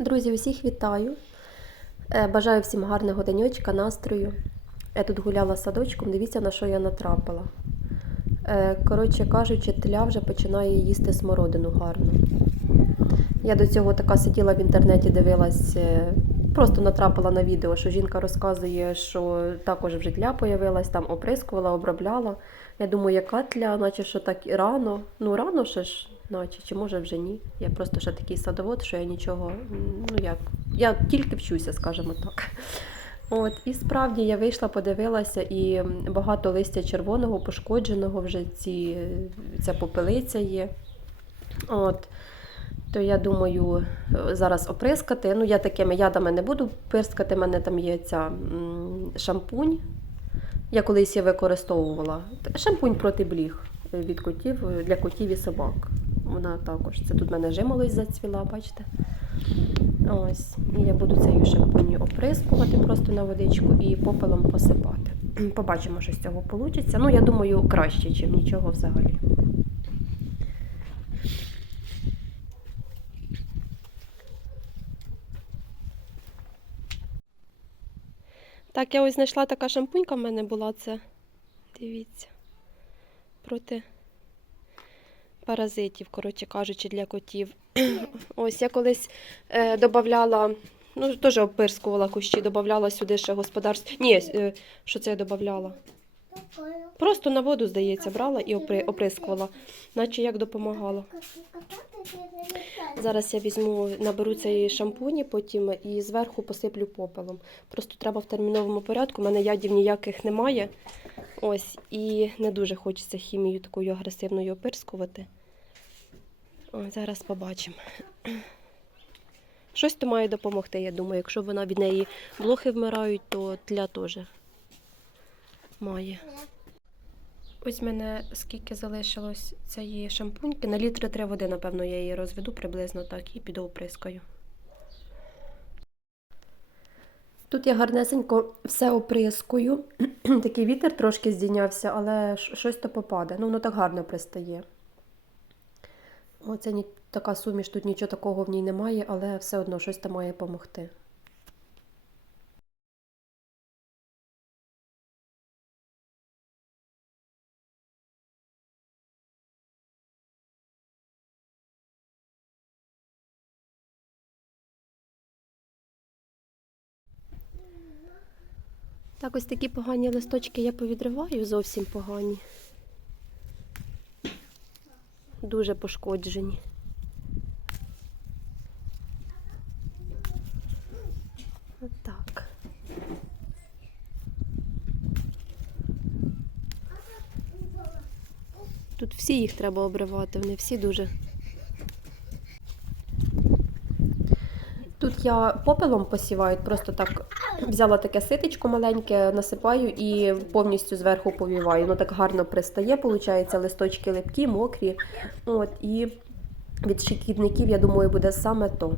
Друзі, усіх вітаю. Е, Бажаю всім гарного денечка, настрою. Я тут гуляла садочком, дивіться, на що я натрапила. Е, Коротше кажучи, тля вже починає їсти смородину гарно. Я до цього така сиділа в інтернеті, дивилась, е, просто натрапила на відео, що жінка розказує, що також вже тля появилась, там оприскувала, обробляла. Я думаю, яка тля, наче що так і рано. Ну, рано ще ж, наче, чи може вже ні. Я просто ще такий садовод, що я нічого, ну як, я тільки вчуся, скажімо так. От, і справді я вийшла, подивилася, і багато листя червоного, пошкодженого вже ці, ця попелиця є. От. То я думаю, е, зараз оприскати. Ну, я такими ядами не буду пирскати, в мене там є ця шампунь. Я колись її використовувала. Шампунь проти бліг е, від котів е, для котів і собак. Вона також. Це тут в мене жимолость зацвіла, бачите? Ось. І я буду цією шампунью оприскувати просто на водичку і попелом посипати. Побачимо, що з цього вийде. Ну, я думаю, краще, ніж нічого взагалі. Так, я ось знайшла така шампунька в мене була. Це, дивіться, проти паразитів, коротше кажучи, для котів. Ось я колись е, додавала, ну теж опирскувала кущі, додавала сюди ще господарство. Ні, е, що це я додавала? Просто на воду, здається, брала і опри, оприскувала, наче як допомагала. Зараз я візьму, наберу цієї шампуні, потім і зверху посиплю попелом. Просто треба в терміновому порядку. У мене ядів ніяких немає. Ось, і не дуже хочеться хімію такою агресивною опирскувати. О, зараз побачимо. Щось то має допомогти, я думаю. Якщо вона від неї блохи вмирають, то тля теж має. Ось в мене скільки залишилось цієї шампуньки. На літри три води, напевно, я її розведу приблизно так і піду оприскаю. Тут я гарнесенько все оприскую. Такий вітер трошки здійнявся, але щось то попаде. Ну, воно так гарно пристає. Оце ні, така суміш, тут нічого такого в ній немає, але все одно щось там має допомогти. Так, ось такі погані листочки я повідриваю, зовсім погані. Дуже пошкоджені. Отак. Тут всі їх треба обривати, вони всі дуже. Тут я попелом посіваю, просто так взяла таке ситечко маленьке, насипаю і повністю зверху повіваю. Воно так гарно пристає, виходить, листочки липкі, мокрі. От, і від шикідників, я думаю, буде саме то.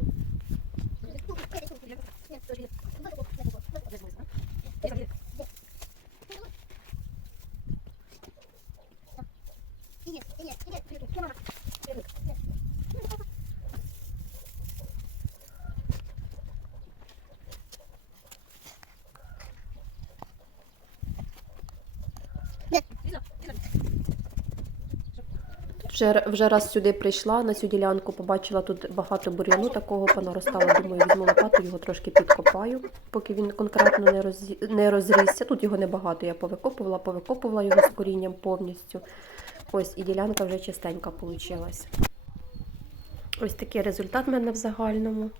Вже, вже раз сюди прийшла на цю ділянку, побачила тут багато бур'яну такого понаростало. Думаю, візьму лопату, його трошки підкопаю, поки він конкретно не, роз, не розрісся. Тут його небагато. Я повикопувала, повикопувала його з корінням повністю. Ось і ділянка вже чистенька вийшла. Ось такий результат в мене в загальному.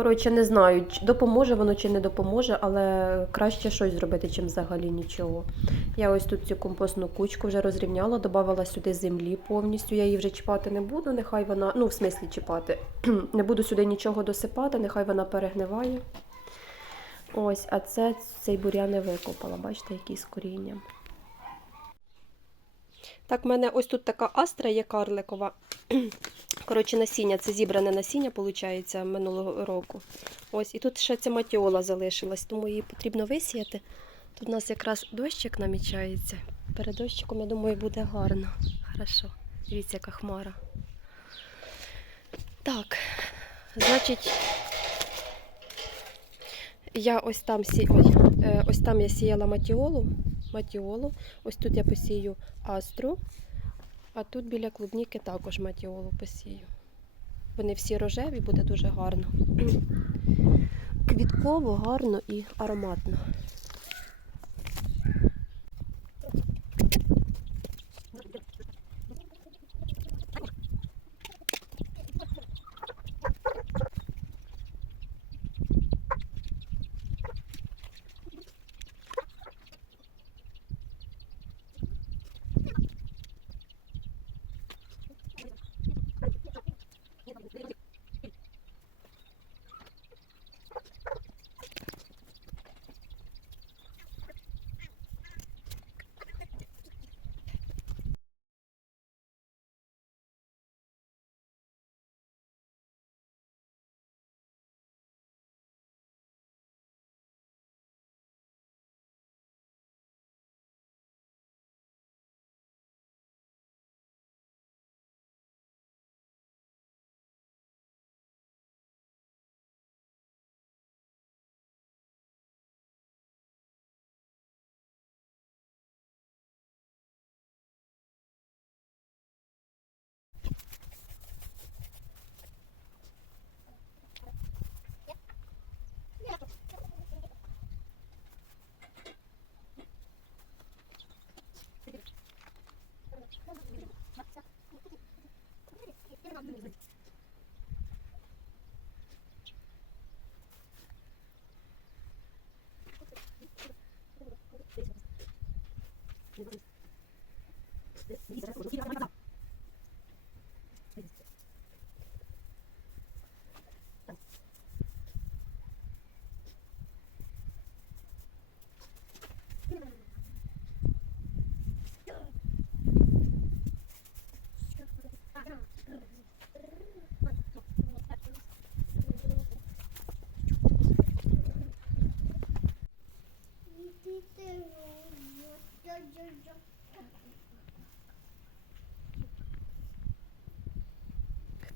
Коротше, не знаю, допоможе воно чи не допоможе, але краще щось зробити, чим взагалі нічого. Я ось тут цю компостну кучку вже розрівняла, додавала сюди землі повністю. Я її вже чіпати не буду, нехай вона, ну, в смислі чіпати. не буду сюди нічого досипати, нехай вона перегниває. Ось, а це цей бурян не викопала, бачите, який з корінням. Так, в мене ось тут така астра є карликова. Коротше, насіння, це зібране насіння, виходить, минулого року. Ось, і тут ще ця матіола залишилась, тому її потрібно висіяти. Тут у нас якраз дощик намічається. Перед дощиком, я думаю, буде гарно. Хорошо. Дивіться, яка хмара. Так, Значить, я ось там сі... Е, ось там я сіяла матіолу, матіолу. Ось тут я посію астру, а тут біля клубніки також матіолу посію. Вони всі рожеві, буде дуже гарно. Квітково, гарно і ароматно. something.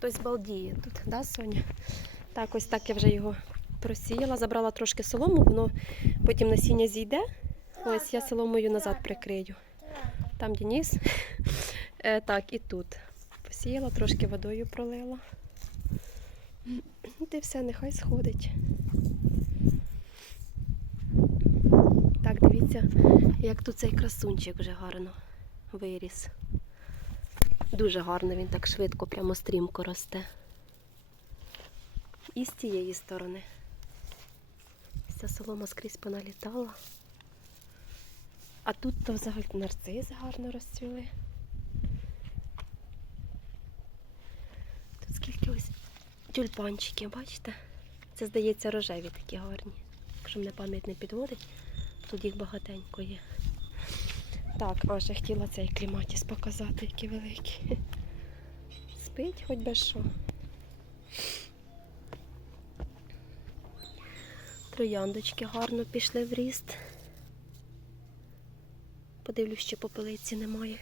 Хтось балдіє тут, да, Соня? Так, ось так я вже його просіяла, забрала трошки солому, воно потім насіння зійде. Ось я соломою назад прикрию. Там Денис. Е, так, і тут. Посіяла, трошки водою пролила. І все, нехай сходить. Так, дивіться, як тут цей красунчик вже гарно виріс. Дуже гарно він так швидко, прямо стрімко росте. І з цієї сторони. Ця солома скрізь поналітала. А тут то взагалі нарцизи гарно розцвіли. Тут скільки ось тюльпанчиків, бачите? Це, здається, рожеві такі гарні. Якщо мене пам'ять не підводить, тут їх багатенько є. Так, а ще хотіла цей кліматіс показати, який великий. Спить хоч би що. Трояндочки гарно пішли в ріст. Подивлюсь, що попелиці немає.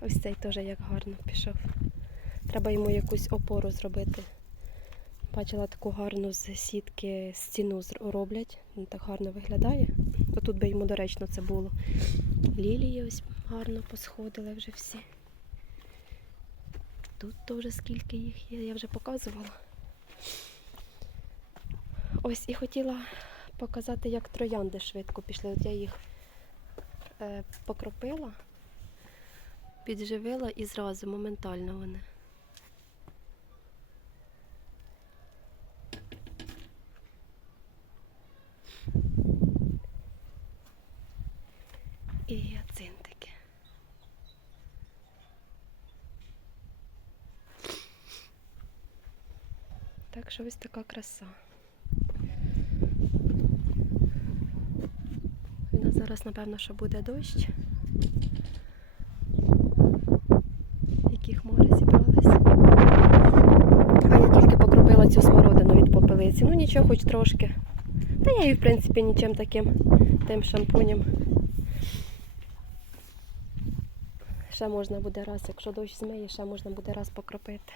Ось цей теж як гарно пішов. Треба йому якусь опору зробити. Бачила таку гарну з сітки стіну роблять. Він так гарно виглядає. Отут би йому доречно це було. Лілії ось гарно посходили вже всі. Тут теж скільки їх є, я вже показувала. Ось і хотіла показати, як троянди швидко пішли. От я їх е, покропила, підживила і зразу моментально вони. І гіацинтики. Так що ось така краса. У нас зараз, напевно, що буде дощ. Які хмари зібрались. Я тільки покропила цю смородину від попелиці. Ну нічого, хоч трошки. Та я її, в принципі, нічим таким тим шампунем ще можна буде раз, якщо дощ змиє, ще можна буде раз покропити.